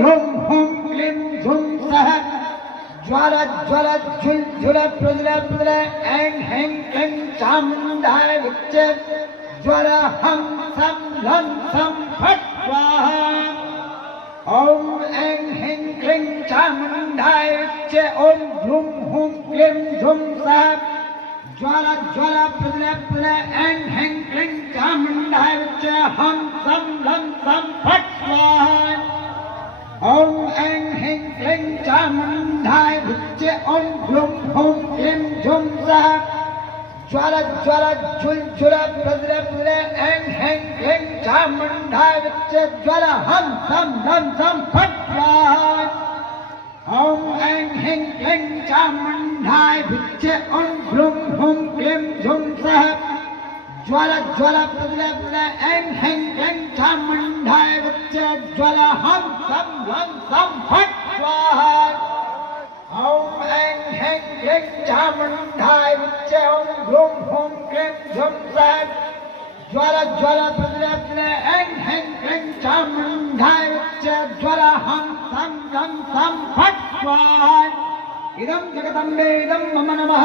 Gloom हुम क्लीम झुम सह ज्वाला ज्वाला झुल झुला प्रजला प्रजला ऐं हैं क्लीं चामुण्डाय विच्चे ज्वाला हम सम लं सम फट् स्वाहा ओम ऐं हैं क्लीं चामुण्डाय विच्चे ओम ग्लूम हुम क्लीं झुम सह ज्वाला ज्वाला प्रजला प्रजला ऐं हैं क्लीं चामुण्डाय विच्चे हम सम लं सम फट् स्वाहा ओम ऐं हैं क्लीं चामुण्डाय विच्चे ओम ग्लूम हुम क्लीं झुम सह ज्वाला ज्वाला झुल झुला प्रजला प्रजला ऐं हैं क्लीं चामुण्डाय विच्चे ज्वाला हम सम लं सम फट् स्वाहा ओम ऐं हैं क्लीं चामुण्डाय विच्चे ओम ग्लूम हुम क्लीं झुम सह ज्वाला ज्वाला प्रजला प्रजला ऐं हैं क्लीं चामुण्डाय विच्चे ज्वाला हम सम लं सम फट् स्वाहा ओम ऐं हैं क्लीं चामुण्डाय विच्चे ओम ग्लूम हुम क्लीं झुम सह ज्वाला ज्वाला प्रजला प्रजला ऐं हैं क्लीं चामुण्डाय विच्चे ज्वाला हम सम लं सम फट् स्वाहा इदं जगदम्बे इदं मम नमः।